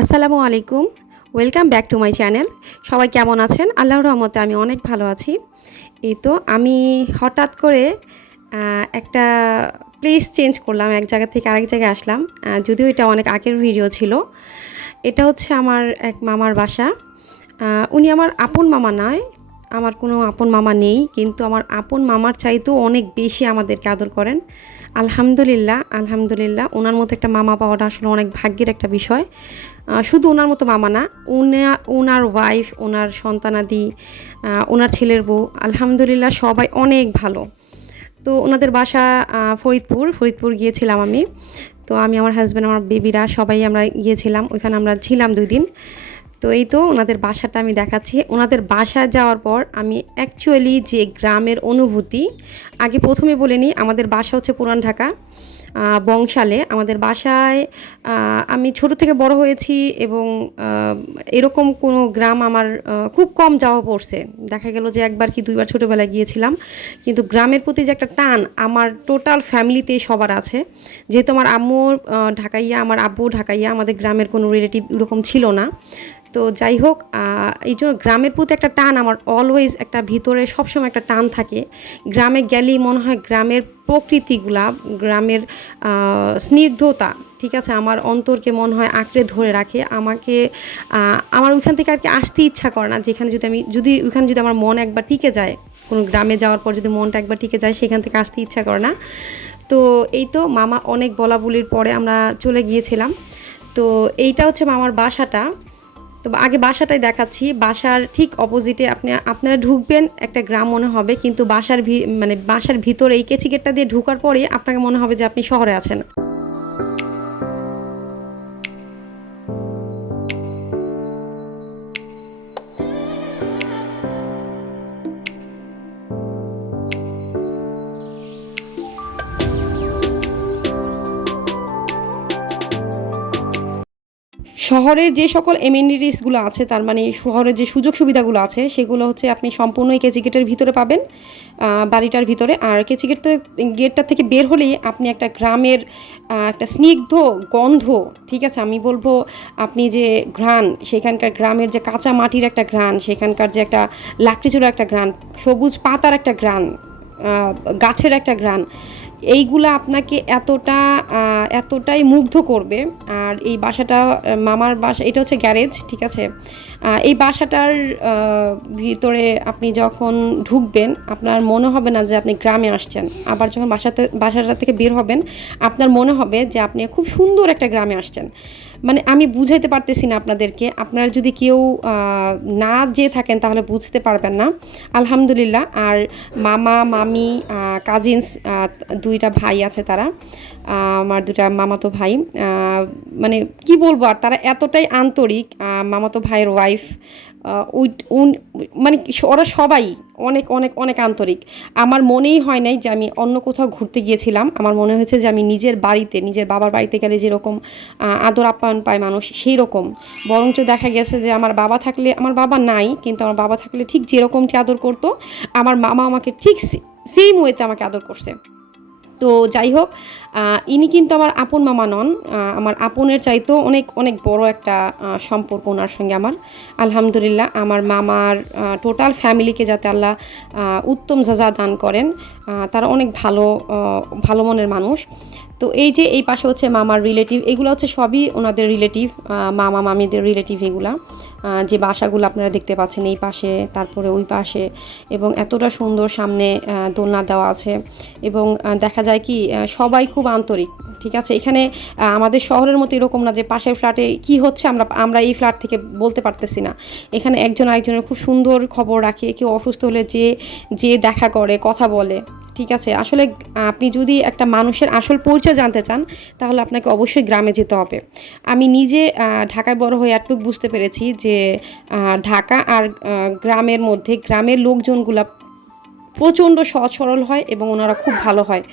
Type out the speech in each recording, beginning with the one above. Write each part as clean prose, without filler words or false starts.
আসসালামু আলাইকুম। Welcome back to my channel. সবাই কেমন আছেন? আল্লাহর রহমতে আমি অনেক ভালো আছি। এই তো আমি হঠাৎ করে একটা প্লেস চেঞ্জ করলাম। এক জায়গা থেকে আরেক জায়গায় আসলাম। যদিও এটা অনেক আগের ভিডিও ছিল। এটা হচ্ছে আমার এক মামার বাসা। উনি আমার আপন মামা নয়। আমার কোনো আপন মামা নেই। কিন্তু আমার আপন মামার চাইতেও অনেক বেশি আমাদেরকে আদর করেন। আলহামদুলিল্লাহ, আলহামদুলিল্লাহ। উনার মতো একটা মামা পাওয়াটা আসলে অনেক ভাগ্যের একটা বিষয়। শুধু উনার মতো মামা না, উনার ওয়াইফ, উনার সন্তানাদি, উনার ছেলের বউ, আলহামদুলিল্লাহ সবাই অনেক ভালো। তো ওনাদের বাসা ফরিদপুর গিয়েছিলাম আমি। তো আমি, আমার হাসব্যান্ড, আমার বেবিরা সবাই আমরা গিয়েছিলাম। ওইখানে আমরা ছিলাম ২ দিন। তো এই তো ওনাদের বাসাটা আমি দেখাচ্ছি। ওনাদের বাসায় যাওয়ার পর আমি অ্যাকচুয়ালি যে গ্রামের অনুভূতি, আগে প্রথমে বলে নিই, আমাদের বাসা হচ্ছে পুরান ঢাকা, বংশালে। আমাদের বাসায় আমি ছোট থেকে বড় হয়েছি এবং এরকম কোনো গ্রাম আমার খুব কম যাওয়া পড়ছে। দেখা গেল যে একবার কি দুইবার ছোটোবেলায় গিয়েছিলাম। কিন্তু গ্রামের প্রতি যে একটা টান আমার টোটাল ফ্যামিলিতেই সবার আছে। যেহেতু আমার আম্মু ঢাকাইয়া, আমার আব্বু ঢাকাইয়া, আমাদের গ্রামের কোনো রিলেটিভ এরকম ছিল না। তো যাই হোক, এই জন্য গ্রামের প্রতি একটা টান আমার অলওয়েজ, একটা ভিতরে সবসময় একটা টান থাকে। গ্রামে গেলেই মনে হয় গ্রামের প্রকৃতিগুলা, গ্রামের স্নিগ্ধতা, ঠিক আছে, আমার অন্তরকে মনে হয় আঁকড়ে ধরে রাখে আমাকে। আমার ওইখান থেকে আর কি আসতে ইচ্ছা করে না। যেখানে যদি ওইখানে যদি আমার মন একবার টিকে যায়, কোনো গ্রামে যাওয়ার পর যদি মনটা একবার টিকে যায়, সেখান থেকে আসতে ইচ্ছা করে না। তো এই তো মামা অনেক বলাবলির পরে আমরা চলে গিয়েছিলাম। তো এইটা হচ্ছে মামার বাসাটা। তো আগে বাসাটাই দেখাচ্ছি। বাসার ঠিক অপোজিটে আপনারা ঢুকবেন, একটা গ্রাম মনে হবে, কিন্তু মানে বাসার ভিতরে এই কেচি গেটটা দিয়ে ঢুকার পরে আপনাকে মনে হবে যে আপনি শহরে আছেন। শহরের যে সকল এমেনিটিসগুলো আছে, তার মানে শহরের যে সুযোগ সুবিধাগুলো আছে, সেগুলো হচ্ছে আপনি সম্পূর্ণ এই কেচি গেটের ভিতরে পাবেন, বাড়িটার ভিতরে। আর কেচি গেটটা থেকে বের হলেই আপনি একটা গ্রামের একটা স্নিগ্ধ গন্ধ, ঠিক আছে, আমি বলবো আপনি যে ঘ্রাণ, সেখানকার গ্রামের যে কাঁচা মাটির একটা ঘ্রাণ, সেখানকার যে একটা লাকড়িচুড়ার একটা ঘ্রাণ, সবুজ পাতার একটা ঘ্রাণ, গাছের একটা ঘ্রাণ, এইগুলা আপনাকে এতটাই মুগ্ধ করবে। আর এই বাসাটা, মামার বাসা, এটা হচ্ছে গ্যারেজ, ঠিক আছে। এই বাসাটার ভিতরে আপনি যখন ঢুকবেন, আপনার মনে হবে না যে আপনি গ্রামে আসছেন। আবার যখন বাসাটা থেকে বের হবেন, আপনার মনে হবে যে আপনি খুব সুন্দর একটা গ্রামে আসছেন। মানে আমি বুঝাইতে পারতেছি না আপনাদেরকে। আপনারা যদি কেউ না যেয়ে থাকেন তাহলে বুঝতে পারবেন না। আলহামদুলিল্লাহ। আর মামা, মামি, কাজিনস, 2টা ভাই আছে তারা, আমার 2টা মামাতো ভাই। মানে কি বলবো, আর তারা এতটাই আন্তরিক। মামাতো ভাইয়ের ওয়াইফ, ওই মানে ওরা সবাই অনেক অনেক অনেক আন্তরিক। আমার মনেই হয় নাই যে আমি অন্য কোথাও ঘুরতে গিয়েছিলাম। আমার মনে হয়েছে যে আমি নিজের বাড়িতে, নিজের বাবার বাড়িতে গেলে যেরকম আদর আপ্যায়ন পায় মানুষ, সেই রকম। বরঞ্চ দেখা গেছে যে আমার বাবা থাকলে, আমার বাবা নাই কিন্তু আমার বাবা থাকলে ঠিক যেরকমটি আদর করতো, আমার মামা আমাকে ঠিক সেম ওয়েতে আমাকে আদর করছে। তো যাই হোক, ইনি কিন্তু আমার আপন মামা নন। আমার আপনের চাইতেও অনেক অনেক বড় একটা সম্পর্ক ওনার সঙ্গে আমার। আলহামদুলিল্লাহ, আমার মামার টোটাল ফ্যামিলিকে যাতে আল্লাহ উত্তম যাজা দান করেন। তারা অনেক ভালো মনের মানুষ। তো এই যে এই পাশে হচ্ছে মামার রিলেটিভ, এগুলো হচ্ছে সবই ওনাদের রিলেটিভ, মামা মামিদের রিলেটিভ এগুলা। যে বাসাগুলো আপনারা দেখতে পাচ্ছেন এই পাশে, তারপরে ওই পাশে, এবং এতটা সুন্দর সামনে দোলনা দেওয়া আছে। এবং দেখা যায় কি সবাই খুব আন্তরিক, ঠিক আছে। এখানে আমাদের শহরের মতো এরকম না যে পাশের ফ্ল্যাটে কি হচ্ছে আমরা এই ফ্ল্যাট থেকে বলতে পারতেছি না। এখানে একজন আরেকজনের খুব সুন্দর খবর রাখে। কেউ অসুস্থ হলে যে দেখা করে, কথা বলে, ঠিক আছে। আসলে আপনি যদি একটা মানুষের আসল পরিচয় জানতে চান, তাহলে আপনাকে অবশ্যই গ্রামে যেতে হবে। আমি নিজে ঢাকায় বড় হয়ে এতটুকু বুঝতে পেরেছি যে ঢাকা আর গ্রামের মধ্যে, গ্রামের লোকজনগুলা প্রচণ্ড সহজ সরল হয় এবং ওনারা খুব ভালো হয়।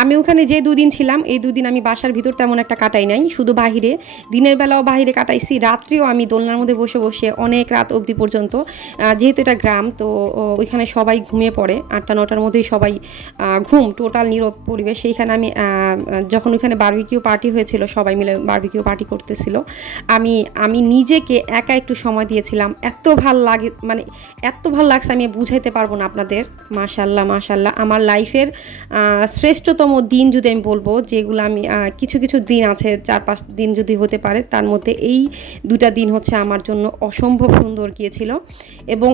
আমি ওখানে যে দুদিন ছিলাম এই দুদিন আমি বাসার ভিতর তেমন একটা কাটাই নাই, শুধু বাহিরে, দিনের বেলাও বাহিরে কাটাইছি, রাত্রেও আমি দোলনার মধ্যে বসে বসে অনেক রাত অবধি পর্যন্ত, যেহেতু এটা গ্রাম তো ওইখানে সবাই ঘুমিয়ে পড়ে 8টা-9টার মধ্যেই সবাই ঘুম, টোটাল নীরব পরিবেশ। সেইখানে আমি যখন ওইখানে বারবিকিউ পার্টি হয়েছিল, সবাই মিলে বারবিকিউ পার্টি করতেছিল, আমি আমি নিজেকে একা একটু সময় দিয়েছিলাম, এত ভাল লাগে, মানে এত ভাল লাগছে আমি বুঝাইতে পারবো না আপনাদের। মাশাল্লাহ মাশাল্লাহ, আমার লাইফের শ্রেষ্ঠতম দিন যদি আমি বলবো, যেগুলো আমি কিছু কিছু দিন আছে 4-5 দিন যদি হতে পারে, তার মধ্যে এই 2টা দিন হচ্ছে আমার জন্য অসম্ভব সুন্দর গিয়েছিল। এবং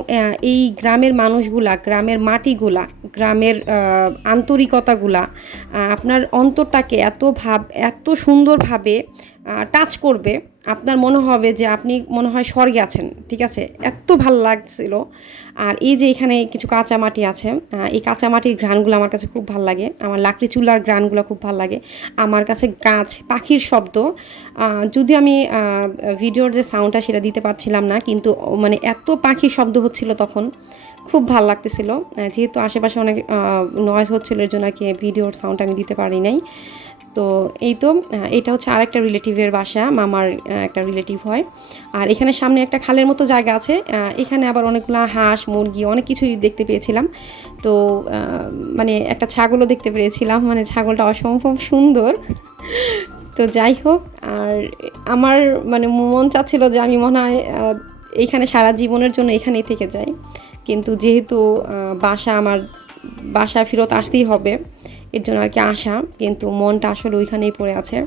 এই গ্রামের মানুষগুলা, গ্রামের মাটিগুলা, গ্রামের আন্তরিকতাগুলা আপনার অন্তরটাকে এত সুন্দরভাবে টাচ করবে, আপনার মনে হবে যে আপনি মনে হয় স্বর্গে আছেন, ঠিক আছে, এত ভাল লাগছিল। আর এই যে এখানে কিছু কাঁচা মাটি আছে, এই কাঁচা মাটির ঘ্রাণগুলো আমার কাছে খুব ভাল লাগে, আমার লাকড়ি চুলার ঘ্রাণগুলো খুব ভাল লাগে। আমার কাছে গাছ, পাখির শব্দ, যদি আমি ভিডিওর যে সাউন্ডটা সেটা দিতে পারছিলাম না, কিন্তু মানে এত পাখির শব্দ হচ্ছিল তখন, খুব ভাল লাগতেছিল। যেহেতু আশেপাশে অনেক নয়েজ হচ্ছিল, এর জন্য আর কি ভিডিওর সাউন্ড আমি দিতে পারি নাই। তো এই তো, এটা হচ্ছে আরেকটা রিলেটিভের বাসা, মামার একটা রিলেটিভ হয়। আর এখানে সামনে একটা খালের মতো জায়গা আছে, এখানে আবার অনেকগুলো হাঁস, মুরগি, অনেক কিছুই দেখতে পেয়েছিলাম। তো মানে একটা ছাগলও দেখতে পেয়েছিলাম, মানে ছাগলটা অসম্ভব সুন্দর। তো যাই হোক, আর আমার মানে মন চাচ্ছিল যে আমি মনে হয় এইখানে সারা জীবনের জন্য এখানেই থেকে যাই, কিন্তু যেহেতু আমার বাসা ফেরত আসতেই হবে, এর জন্য আর কি আসা, কিন্তু মনটা আসলে ওইখানেই পড়ে আছে।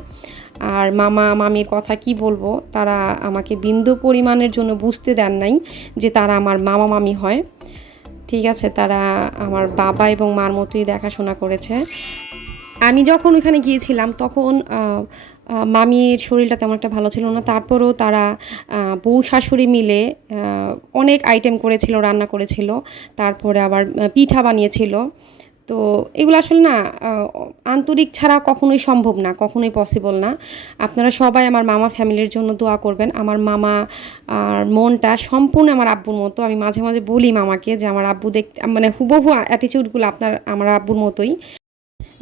আর মামা মামির কথা কি বলবো, তারা আমাকে বিন্দু পরিমাণের জন্য বুঝতে দেন নাই যে তারা আমার মামা মামি হয়, ঠিক আছে, তারা আমার বাবা এবং মার মতোই দেখাশোনা করেছে। আমি যখন ওখানে গিয়েছিলাম তখন মামির শরীরটা তেমন একটা ভালো ছিল না, তারপরেও তারা বউ শাশুড়ি মিলে অনেক আইটেম করেছিল, রান্না করেছিল, তারপরে আবার পিঠা বানিয়েছিল। তো এগুলো আসলে না আন্তরিক ছাড়া কখনোই সম্ভব না, কখনোই পসিবল না। আপনারা সবাই আমার মামা ফ্যামিলির জন্য দোয়া করবেন। আমার মামা আর মনটা সম্পূর্ণ আমার আব্বুর মতো। আমি মাঝে মাঝে বলি মামাকে যে আমার আব্বু দেখতে, মানে হুবহু অ্যাটিটিউডগুলো আমার আব্বুর মতোই।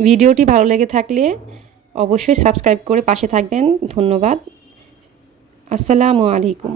ভিডিওটি ভালো লেগে থাকলে অবশ্যই সাবস্ক্রাইব করে পাশে থাকবেন। ধন্যবাদ। আসসালামু আলাইকুম।